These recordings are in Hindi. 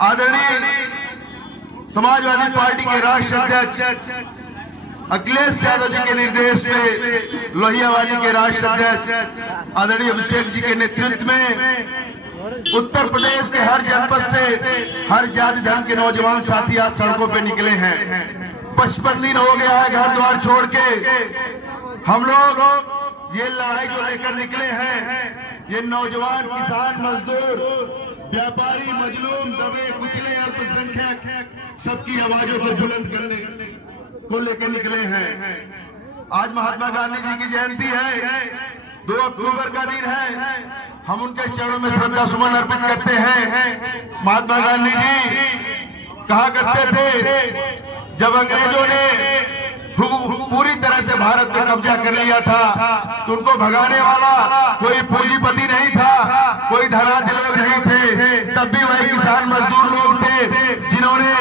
आदरणीय समाजवादी पार्टी के राष्ट्रीय अध्यक्ष अखिलेश यादव जी के निर्देश में लोहियावाली के राष्ट्रीय अध्यक्ष आदरणीय अभिषेक जी के नेतृत्व में उत्तर प्रदेश के हर जनपद से हर जाति धर्म के नौजवान साथी आज सड़कों पे निकले हैं। 55 दिन हो गया है घर द्वार छोड़ के हम लोग ये लड़ाई जो लेकर निकले हैं। ये नौजवान किसान मजदूर व्यापारी मजलूम दबे कुचले अल्पसंख्यक सबकी आवाजों को बुलंद करने को लेकर निकले हैं। आज महात्मा गांधी जी की जयंती है, 2 अक्टूबर का दिन है। हम उनके चरणों में श्रद्धा सुमन अर्पित करते हैं। महात्मा गांधी जी कहा करते थे जब अंग्रेजों ने पूरी तरह से भारत पे कब्जा कर लिया था तो उनको भगाने वाला कोई पूंजीपति नहीं था, कोई धनाढ्य लोग नहीं थे। तब भी वही किसान मजदूर लोग थे जिन्होंने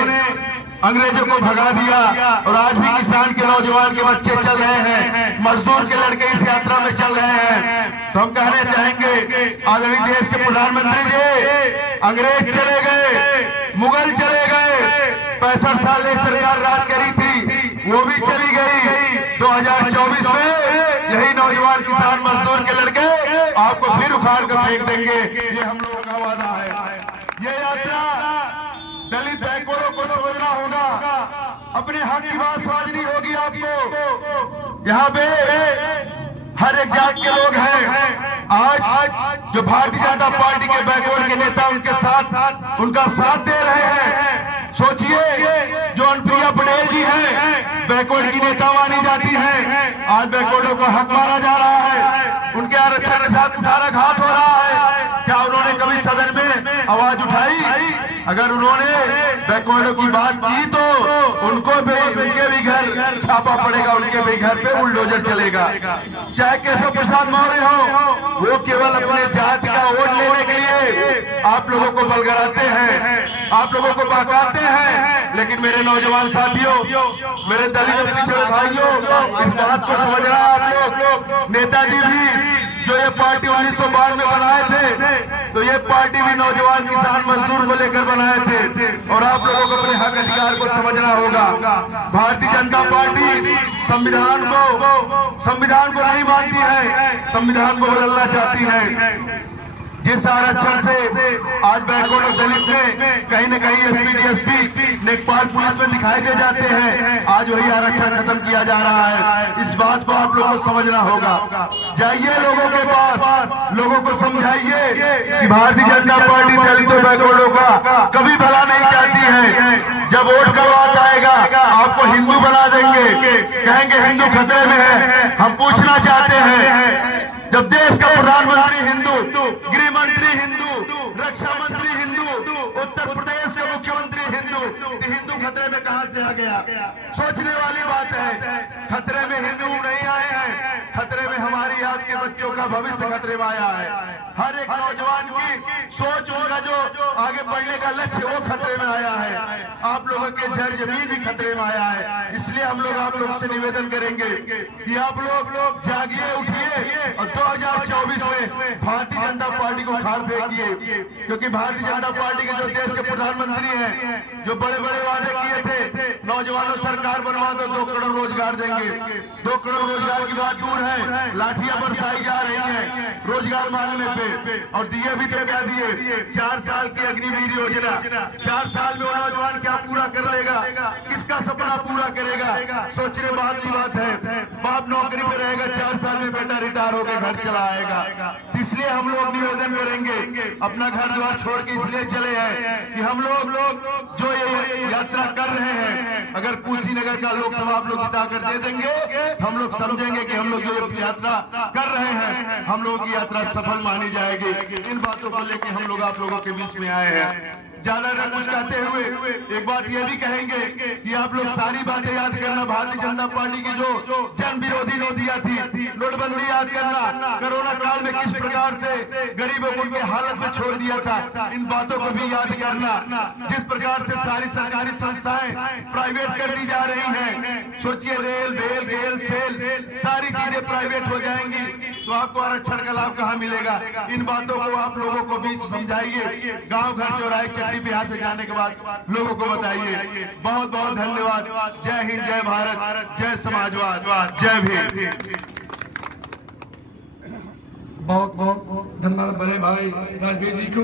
अंग्रेजों को भगा दिया। और आज भी किसान के नौजवान के बच्चे चल रहे हैं, मजदूर के लड़के इस यात्रा में चल रहे हैं। तो हम कहने चाहेंगे आदरणीय देश के प्रधानमंत्री जी, अंग्रेज चले गए, मुगल चले गए, 65 साल एक सरकार राज करी थी, वो भी चली गई। 2024 में यही नौजवान किसान मजदूर के लड़के आपको फिर उखाड़ कर फेंक देंगे, ये हम लोगों का वादा है। ये यात्रा दलित बैकवर्डों को समझना होगा, अपने हक की बात समझनी होगी आपको। यहाँ पे हर एक जात के लोग हैं। आज जो भारतीय जनता पार्टी के बैकवर्ड के नेता उनके साथ उनका साथ दे रहे हैं। सोचिए जो अनुप्रिया पटेल जी हैं बैकवर्ड की नेता मानी जाती हैं, आज बैकवर्डों का हक मारा जा रहा है, उनके आरक्षण के साथ उठाना घात हो रहा है। क्या उन्होंने कभी सदन में आवाज उठाई? अगर उन्होंने बैकवर्डों की बात की तो उनको भी उनके भी घर छापा पड़ेगा, उनके भी घर पे बुलडोजर चलेगा। चाहे केशव प्रसाद मौर्य हो, वो केवल अपने जाति का वोट लेने के लिए आप लोगों को बलगराते हैं, आप लोगों को बहकाते हैं। लेकिन मेरे नौजवान साथियों, मेरे दलित पिछड़े भाइयों, इस बात को समझना आप लोग। नेताजी भी जो ये पार्टी 1952 में बनाए थे तो ये पार्टी भी नौजवान किसान मजदूर को लेकर बनाए थे। और आप लोगों को अपने हक अधिकार को समझना होगा। भारतीय जनता पार्टी संविधान को नहीं मानती है, संविधान को बदलना चाहती है। जिस आरक्षण से आज बैकवर्ड और दलित में कहीं न कहीं एसपी डीएसपी लेखपाल पुलिस में दिखाई दे जाते हैं, आज वही आरक्षण खत्म किया जा रहा है। इस बात को आप लोगों को समझना होगा। जाइए लोगों के पास, लोगों को समझाइए कि भारतीय जनता पार्टी दलितों बैकवर्डों का कभी भला नहीं चाहती है। जब वोट का बात आएगा आपको हिंदू बना देंगे, कहेंगे हिंदू खतरे में है। हम पूछना चाहते हैं, जब देश का प्रधानमंत्री हिंदू, गृह मंत्री हिंदू, रक्षा मंत्री हिंदू, उत्तर प्रदेश के मुख्यमंत्री हिंदू, तो हिंदू खतरे में कहां से आ गया? सोचने वाली बात है। खतरे में हिंदू नहीं आए हैं, खतरे में हमारी आपके बच्चों का भविष्य खतरे में आया है। हर एक नौजवान की सोच, उनका जो आगे बढ़ने का लक्ष्य वो खतरे में आया है। आप लोगों के जड़ जमीन भी खतरे में आया है। इसलिए हम लोग आप लोग से निवेदन करेंगे कि आप लोग जागिए, उठिए और 2024 में भारतीय जनता पार्टी को उखाड़ फेंकिए। क्योंकि भारतीय जनता पार्टी के जो देश के प्रधानमंत्री हैं, जो बड़े बड़े वादे किए थे, नौजवानों सरकार बनवा दो 2 करोड़ रोजगार देंगे। 2 करोड़ रोजगार की बात दूर है, लाठियां बरसाई जा रही हैं रोजगार मांगने पे। और दिए भी तो क्या दिए? 4 साल की अग्निवीर योजना। 4 साल में वो नौजवान क्या पूरा कर लेगा? किसका सपना पूरा करेगा? सोचने बात की बात है। बाप नौकरी पे रहेगा, 4 साल में बेटा रिटायर होकर घर चला आएगा। इसलिए हम लोग निवेदन करेंगे, अपना घर द्वार छोड़ के इसलिए चले हैं कि हम लोग जो ये यात्रा कर रहे हैं, अगर कुशीनगर का लोकसभा आप लोग जिताकर दे देंगे, हम लोग समझेंगे कि हम लोग जो यात्रा कर रहे हैं, हम लोगों की यात्रा सफल मानी जाएगी। इन बातों को लेकर हम लोग आप लोगों के बीच में आए हैं। ज्यादा न कुछ कहते हुए एक बात ये भी कहेंगे कि आप लोग सारी बातें याद करना। भारतीय जनता पार्टी की जो जन विरोधी नीतियां थी, नोटबंदी याद करना, कोरोना काल में किस प्रकार से गरीबों को उनके हालत में छोड़ दिया था, इन बातों को भी याद करना। जिस प्रकार से सारी सरकारी संस्थाएं प्राइवेट कर दी जा रही हैं, सोचिए रेल, भेल, गेल, सेल, सारी चीजें प्राइवेट हो जाएंगी। तो आपको आरक्षण का लाभ कहाँ मिलेगा। इन बातों को आप लोगों को बीच समझाइए, गांव घर चौराहे चट्टी पे यहाँ से जाने के बाद लोगों को बताइए। बहुत बहुत धन्यवाद। जय हिंद, जय भारत, जय समाजवाद, जय भीम। बहुत बहुत धन्यवाद बड़े भाई राजवीर जी को।